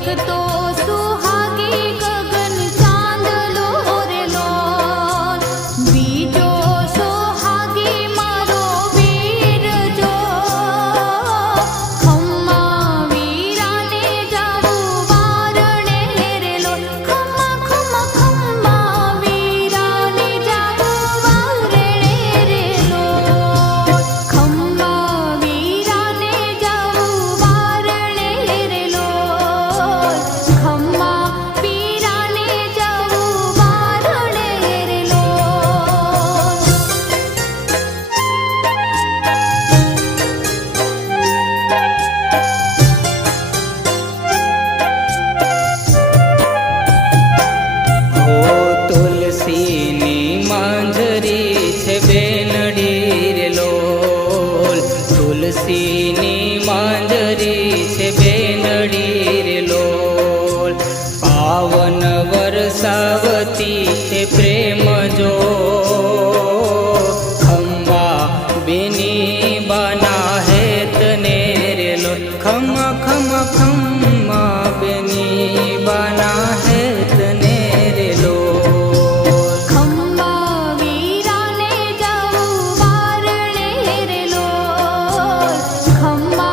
एक तो सुहागी गगन चांदलो रेलो, बीजो सुहागी मारो वीर जो, खम्मा वीराने जावू वारणे रेलो, खम्मा खम्मा खम्मा वीराने जावू वारणे रेलो, खम्मा वीराने जावू वारणे रेलो, खम्मा वीराने जावू वारणे रेलो। हो तुलसीनी मांजरी छे बेनडी रे लोल, तुलसीनी मांजरी छे बेनडी रे लोल, पावन वरसावती छे प्रेम जो, खम्मा बेनी बना हेत ने रे लोल, खम्मा खम्मा खम्मा बेनी बना हेत ने रे लोल। खम्मा वीराने जावू वारणे रेलो, खम्मा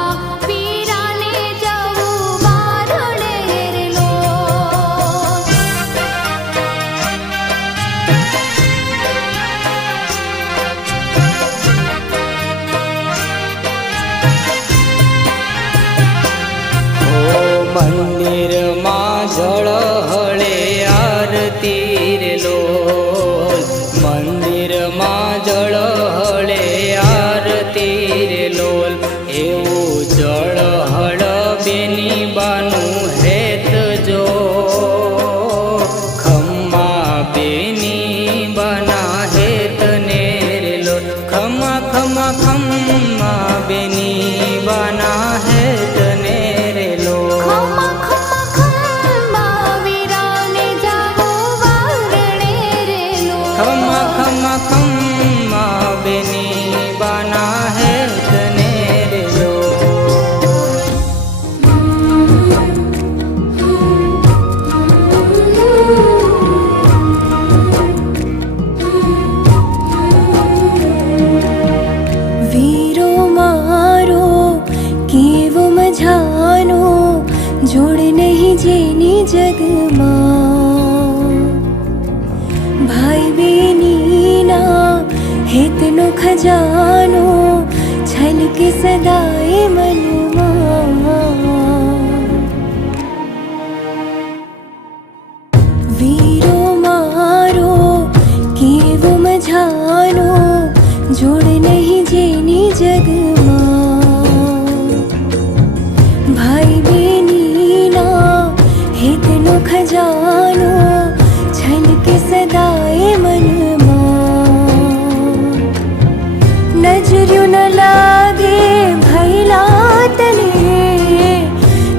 वीराने जावू वारणे रेलो। ओ मंदिर मां जळ हळे आरती रे लोल, मंदिर मां जळ हळे आरती रे लोल, એવું જળ હળ બેની બાનું હેત જો, ખમ્મા બેની બના હેત ને રે લોલ, ખમ્મા ખમ્મા ખમ્મા બેની બના હેત ને રે લોલ। खम्मा खम्मा खम्मा वीराने जावू वारणे रेलो, खम्मा खम्मा खम्मा बेनी बना हेत ने रे लोल। वीरो मारो केवो मझानो, जोड़ नहीं जेनी जग मां, भाई बेनी ना हेतनो खजानो, छलके सदाए मन मां। वीरो मारो केवो मझानो, जोड़ नहीं जेनी जग मां, भाई बेनी ना हेतनो खजानो, छलके सदाए मन मां। नजर्यो न लागे भैला तने,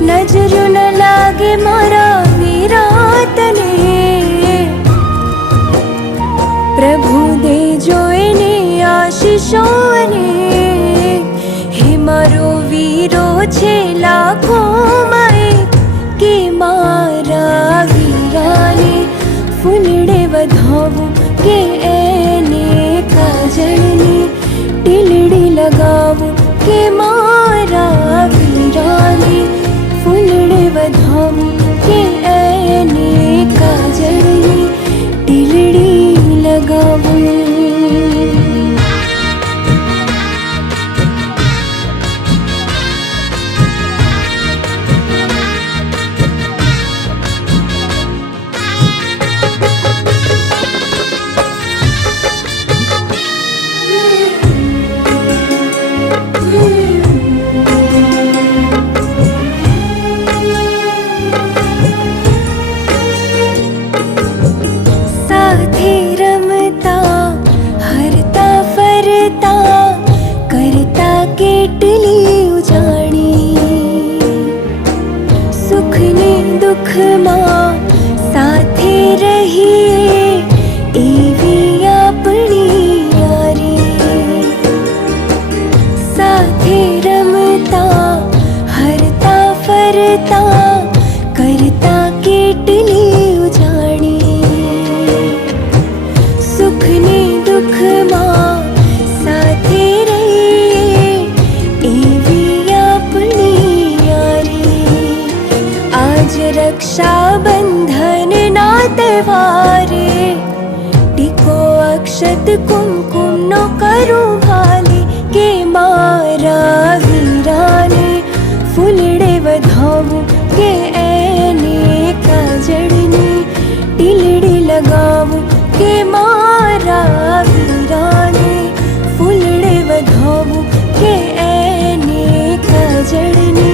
नजर्यो न लागे मारा वीरा तने, प्रभु दे जोईने आशीषोने, हे मारो वीरो छे लाखो माए, के मारा वीराने फूलड़े वधावू, के एने काजळनी टीलड़ी लगावू, के मारा वीराने फूलड़े वधावू, के एने काजळनी टीलड़ी लगावू। रक्षाबंधन ना तहेवारे टीको अक्षत कुमकुम नो करूं भाले के मारा वीराने फूलड़े वधावूं के एने काजळनी टीलड़ी लगावूं के मारा वीराने फूलड़े वधावूं के एने काजळनी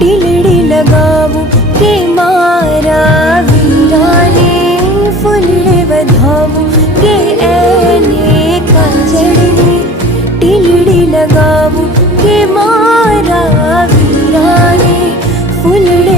टीलड़ी लगावूं के मारा वीराने फूलड़े वधावूं के एने काजळनी टीलड़ी लगावूं के मारा वीराने फूलड़े